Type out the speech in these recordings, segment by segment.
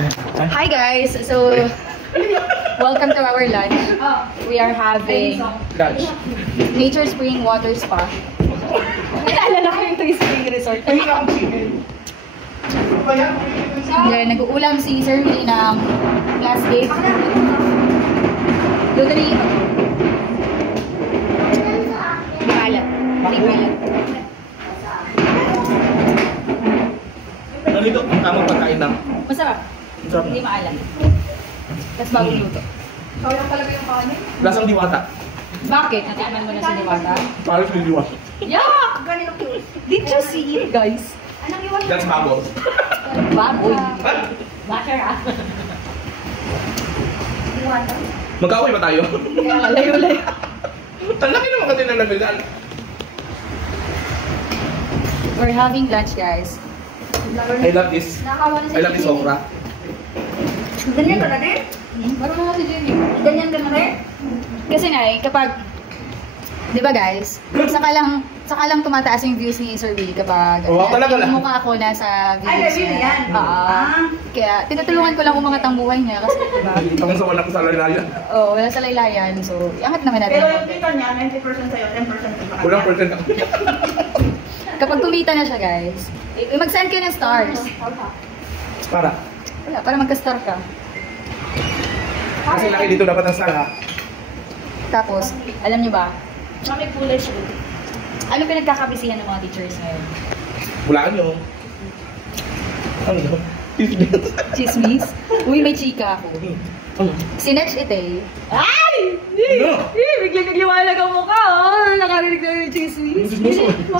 Hi guys, so welcome to our lunch. We are having Lunch. Nature Spring Water Spa. Naalala ko yung 3 Spring Resort. Then nag-uulam si Sir Willie ng glass cake. Luteri. Di malat. Di malat. Ano ito? Ang tamang pagkain ng... Masarap. Masarap. Hindi maalat. Tapos bagong luto. Kaya talaga yung kanin? Lasang diwata. Bakit? Natikman mo na si Diwata? Parang sa diwata. Yuck! Ganito cute. Did you see it, guys? Anong iwan? That's bubbles. Baboy. What? Butter ah. Iwan. Mag-away ba tayo? Kaya layo-layo. Ang laki naman kasi ng labigan. We're having lunch, guys. I love this. Nakawa na si I love this okra. Ganyan ka na rin? Marunong na si Jenny. Ganyan ka na rin? Kasi nga kapag, di ba guys, saka lang tumataas yung views ni Sir Willie kapag Talaga yung lang. mukha ko nasa Ay, videos Willie niya. yan. Oo. Kaya tinutulungan ko lang umangat ang buhay niya kasi diba? Itong sa wala ko sa lalayan. Wala sa laylayan. So, iangat naman natin. Pero yung kita niya, 90% sa'yo, 10% sa Kulang percent ako. Kapag kumita na siya, guys, mag-send ka ng stars. Para. Wala, para magka-star ka. Kasi laki dito dapat ang star ha. Tapos, alam niyo ba, may foolish rule. Ano pinagkakabisihan ng mga teachers ngayon? Hulaan nyo. Ano yun? Chismis? Uy, may chika ako. Ano? Sinetch ite. Ay! Ano? Biglang nagliwanag ang mukha, oh! Nakarinig na yung chismis.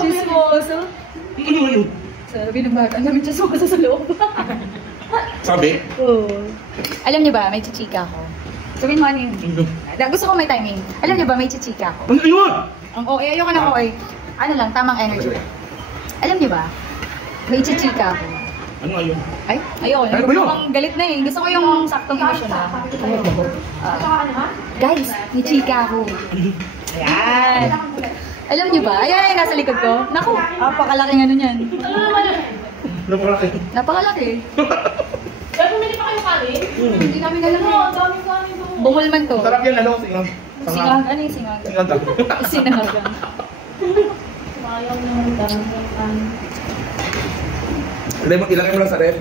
Chismoso. Ano yun? Sabi ng bata, ang dami chismoso sa loob. Sabi? Oo. Alam niyo ba, may chichika ako. Sabihin mo ano yun? Gusto ko may timing. Alam niyo ba, may chichika ako. Ano yun? Ang OA, ayoko na OA. Ano lang, tamang energy. Alam niyo ba, may chichika ako. Ano ayun? Ay, ayoko. Ano ba yun? Mukhang galit na eh. Gusto ko yung saktong emosyon na. Guys, may chika ako. Ayan. Alam niyo ba? Ayan, nasa likod ko. Naku, napakalaking ano niyan. Napakalaki. Napakalaki. Kaya bumili pa kayo kanin? Hindi namin alam eh. Daming kanin doon. Buhol man to. Sarap yan ano? Singang. Singang, ano yung singang? Singang lang. Sinagang. Sayang naman daming kanin. Ilagay mo lang sa ref.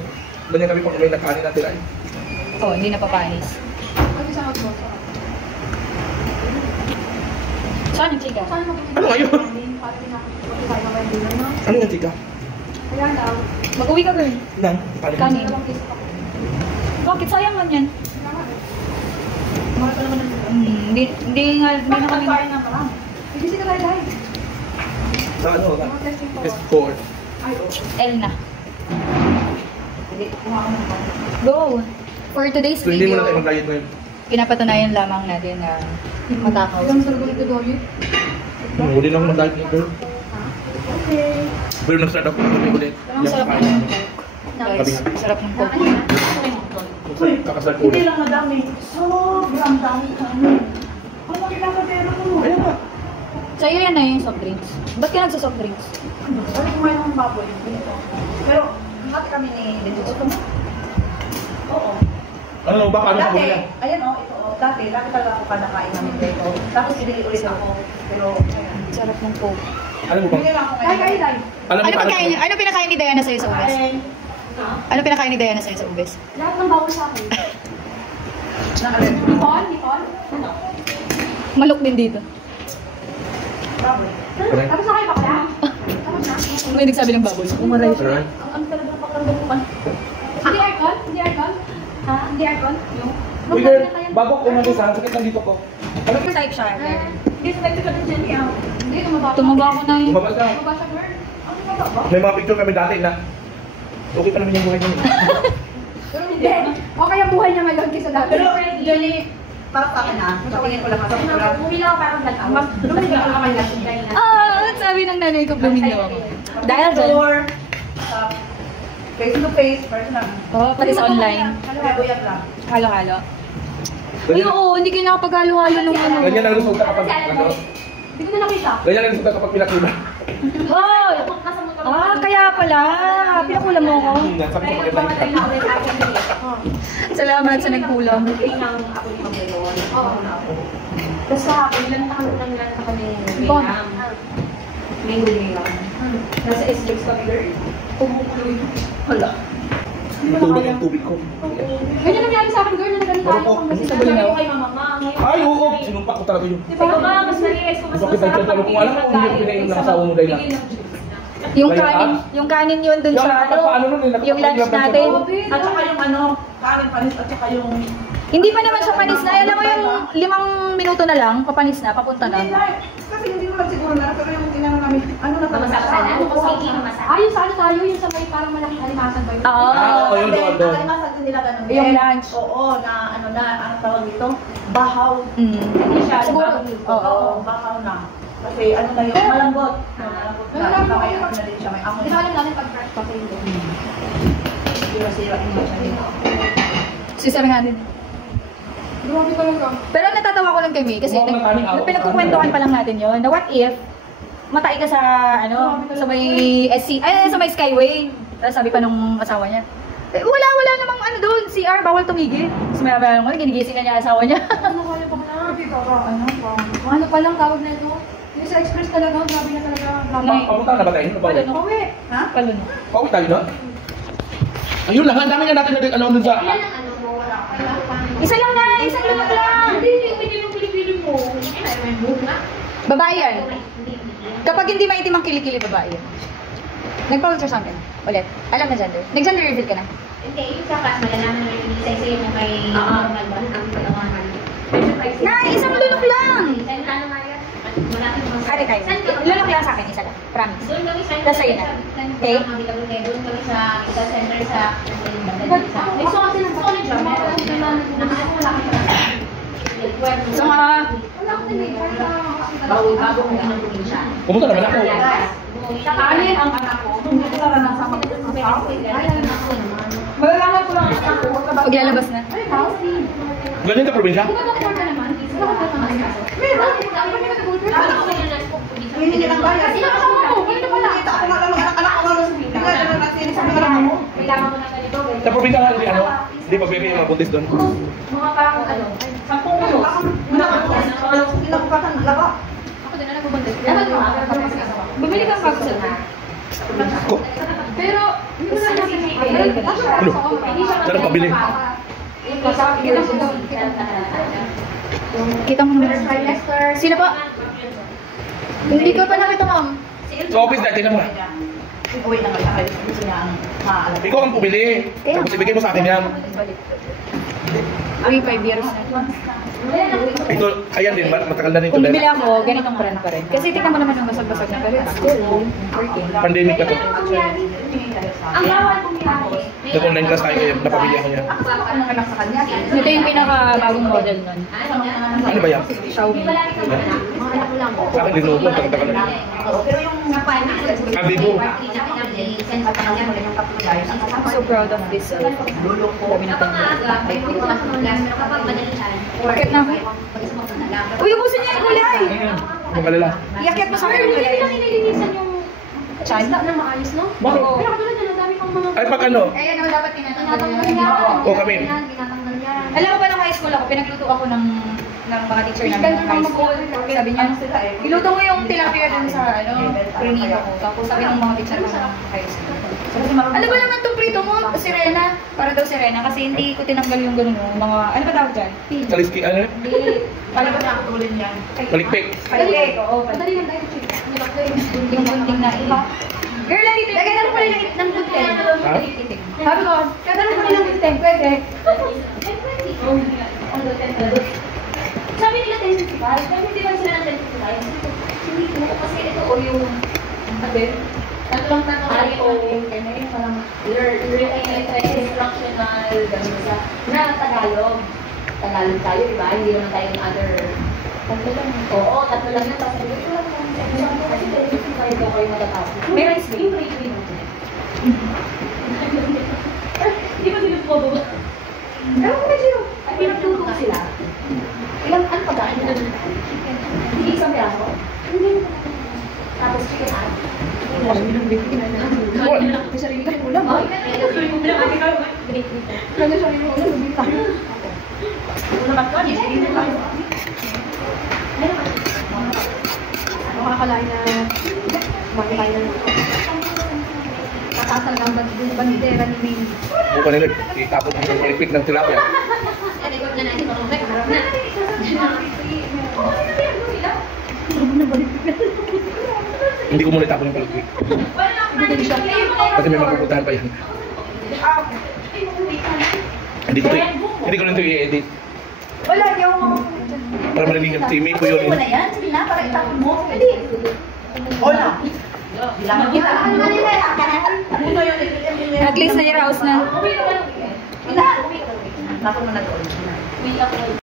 Ganyan kami pag may nakanin natin ay. Oh, hindi napapanis. Saan yung chika? Ano ngayon? Ano yung chika? Ayan daw. Mag-uwi ka girl. Nan? Kanin. Bakit sayang man yan? Mahal pa naman ng Hindi na kami. kain na ba? Hindi si Kalay. Sa ano? S4. L na. Go! For today's So hindi mo na tayo video, mag-diet ngayon. pinapatunayan lamang natin na matakaw. Huli na ako mag-diet ngayon girl. Okay. Pero nag-start ako ng ulit. Ang sarap ng coke. Guys, sarap ng coke. Kakasal ko Hindi ulit. lang madami. Sobrang dami kanin. Ang laki ng katero mo. Ayan na. Sa'yo yan na yung soft drinks. Ba't ka nagsa-soft drinks? Sabi kumain ng baboy. Ganito. Pero, hati kami ni Benito. Oo. Ano ba? Paano sa Dati, bumili? ayan o, ito o. Dati talaga ako kanakain namin dito. Tapos ibili ulit ako. Pero, ayan. Sarap ng coke. Ano mo ba? Bili lang ako ngayon. Ano pinakain ni Diana sa'yo sa ubes? Ano pinakain ni Diana sa'yo sa ubes? Lahat ng bawal sa akin. Nicole? Nicole? Ano? Malok din dito. Baboy. Correct. Tapos na kayo ba kaya? Tapos na? May nagsabi ng baboy. Umaray siya. Alright. Ang talagang pakiramdam ko. Hindi aircon? Hindi aircon? Ha? Hindi aircon? Yung? Uy girl, bago ko umalis ha, sakit lang dito ko. Ano yung type siya? Hindi, sa nagtaka din dyan niya. Hindi, tumaba. Tumaba ako na eh. Bumaba ka. Tumaba siya, girl. Ang tumaba. May mga picture kami dati na okay pa naman yung buhay niya. Pero hindi. Okay ang buhay niya ngayon kaysa dati. Pero, Johnny, parang sa akin ha. Patingin ko lang. Bumili ako parang nag-awas. Bumili ako naman yan. Sabi ng nanay ko, blumin daw ako. Dahil dyan. Face to face, personal. Oo, pati sa online. Halo-halo lang. Halo-halo. Ay, oo, hindi kayo nakapag-halo-halo nung ano. Ganyan ang resulta kapag ano. Hindi ko na nakita. Ganyan ang resulta kapag pinakula. Oh! Kaya pala. Pinakulam mo ako. Sabi ko maganda. Salamat sa nagkulang. Okay nang ako ni Mabuyon. Oo. Tapos kahapon, ilan na kami bilang. May huli lang. Nasa S6 kami, girl. Pumukuloy. Hala. Tulog yung tubig ko. Ganyan nangyari sa akin, girl, na nagalit tayo kung kasi sabi ko kay mama. Ay, oo. Sinumpa ko talaga yun. Diba? Mas nag-i-ex ko, mas Bakit masarap nagtatalo kung alam ko kung yung pinainom ng asawa mo dahil lang? Yung kanin yun dun sa yung lunch natin. At saka yung kanin panis at saka yung... Hindi pa naman siya panis na. Alam mo yung 5 minuto na lang, papanis na, papunta na. Kasi hindi naman siguro na, pero yung tinanong namin, ano na talaga? Ayun, saan tayo? Yung sa may parang malaking alimasan ba yun? Oo. Yun doon. Alimasan din nila ganun. Yung lunch. Oo, na ano tawag dito? Bahaw. Hindi siya. Siguro, Oo, bahaw na. Kasi ano na yun, malambot. Malambot na. Kaya ano na din siya, may amoy. Di ba alam natin pag fresh pa kayo? Sira-sira yung mga siya dito. Sisabihanin. Grabe talaga. Pero natatawa ko lang kay May kasi pinagkukwentuhan pa lang natin yun. Na what if, matay ka sa, sa may SC, sa may Skyway. Tapos sabi pa nung asawa niya, wala namang doon, CR, bawal tumigil. Tapos may abang mo, ginigising na niya asawa niya. Ano kaya pa na? Ano pa lang tawag na ito? Yung sa express talaga, grabe na talaga. Papunta na ba tayo? Pauwi. Ha? Paluno. Pauwi tayo na? Ayun lang, ang dami nga natin na dun sa... Isa lang na, isang lumag lang. Hindi, yung pinipili mo. May buhok na. Babae yan. Kapag hindi maitim ang kilikili, babae yan. Nag-pulse or something? Ulit. Alam na gender. Nag-gender reveal ka na? Hindi, yung sa class, malalaman na yung isa-isa yung may normal ba? Ang pagkawangan. Nay, isang lunok lang! Saan ka naman yan? Malapit mo Ate tayo. Lunok lang sa akin, isa lang. Promise. Doon kami sa... Tas sa'yo na. Okay? Doon kami sa medical center sa... May so kasi ng college ah. Meron wala kami So mga... bago kung naman siya. Pumunta naman ako. Alin ang anak ko? Hindi ko naranasan mag-usap. Malalaman ko lang ang anak ko. Maglalabas na. Ganyan ka probinsya? Hindi nilang bayan. Kasi nakasama ko. Ganito pala. Nakita ako nga lang, anak ko nga lang sa bigla. Ganun natin sa mga mo. Kailangan mo na ganito. Sa probinsya nga, hindi pa bebe yung mga buntis doon. Mga parang ano, 10 ulo. Pinakupasan, laba. Ako din na nagbubuntis. Bumili kang kapsel na. Ko. Pero, hindi mo na natin. Ano? Sarap pabili. Kita mo naman. Sino po? Hindi ko pa nakita, ma'am. Sa office natin naman. Uwi na nga siya. Gusto niya ang maalam. Ikaw ang pumili. Tapos ibigay mo sa akin yan. Ay, 5 years na. Ito, ayan din, matagal na rin ito. Kung bibili ako, ganitong brand pa rin. Kasi tingnan mo naman yung basag-basag na pero school, working. Pandemic na to. Ang bawal kumiyari. Nag-online class tayo ngayon, napabili ako niya. Ang anak sa kanya. Ito yung pinaka-bagong model nun. Ano ba yan? Xiaomi. Sa akin, linubo, tagal-tagal na. Pero yung Abibo. I'm so proud of this. Dami na Kapag maaga, may pupunta sa mga gas, pero kapag madalian, Bakit na ako? Uy, ubusin niya yung kulay! Huwag kalala. Iakit mo sa akin yung Hindi kulay. lang nililinisan yung Chan? isda na maayos, no? Bakit? Pero katulad yan, ang dami pang mga... Ay, pag ano? Eh, ano dapat tinatanggal Tinatanggal yan? yan. O, kami. Tinatanggal yan. Alam mo ba nung high school ako, pinagluto ako ng mga teacher namin ng high school. Sabi niya, iluto mo yung tilapia dun sa prinito ko. Tapos sabi ng mga teacher ko ng high school. Sabi ko, ano ba naman itong prito mo? Sirena. Para daw sirena. Kasi hindi ko tinanggal yung ganun mga, ano ba tawag dyan? Kaliski, ano? Hindi. Paano ba nakatulin yan? Palikpik. Palikpik, oo. Madali lang tayo, chick. Yung bunting na iba. Girl, nandito. Lagyan na pala ng bunting. Ha? Sabi ko, Kadala ko nilang bunting, pwede. sabi nila 1055, pero hindi ba sila ng 1055? Hindi ko, kasi ito o yung, sabi, tatlong ay o yung parang instructional, gano'n sa, na Tagalog. Tagalog tayo, di ba? Hindi naman tayo yung other, tatlo lang. Oo, tatlo lang yun. Tapos sabi ko, wala naman, kasi 1055 ako yung matatapos. Meron is yung grade Di ba sinupobo? Pero kung medyo, ay pinagtuto sila. Ilang, ano pa ba? Hindi isang piraso? Hindi. Tapos chicken ad. May sarili ka ulam. Ay, Break dito. Ano siya yung ulo, sabihin tayo. Una ka to, hindi tayo. Makakalain na bakit tayo na tataas talaga ang bandera ni May. Bukan nila, itapon ang electric ng tilapia. Ikot na natin ito. Harap na. Hindi ko muna itapon yung electric. Kasi may mapupuntahan pa yan. Hindi ko rin ito i-edit. Wala yung... Para malilingap si May ko yun. Ano na yan? Sige na, para itapon mo. Hindi. Hola. Bilangan kita. Ano yun? At least na-raos na. Napon mo na doon.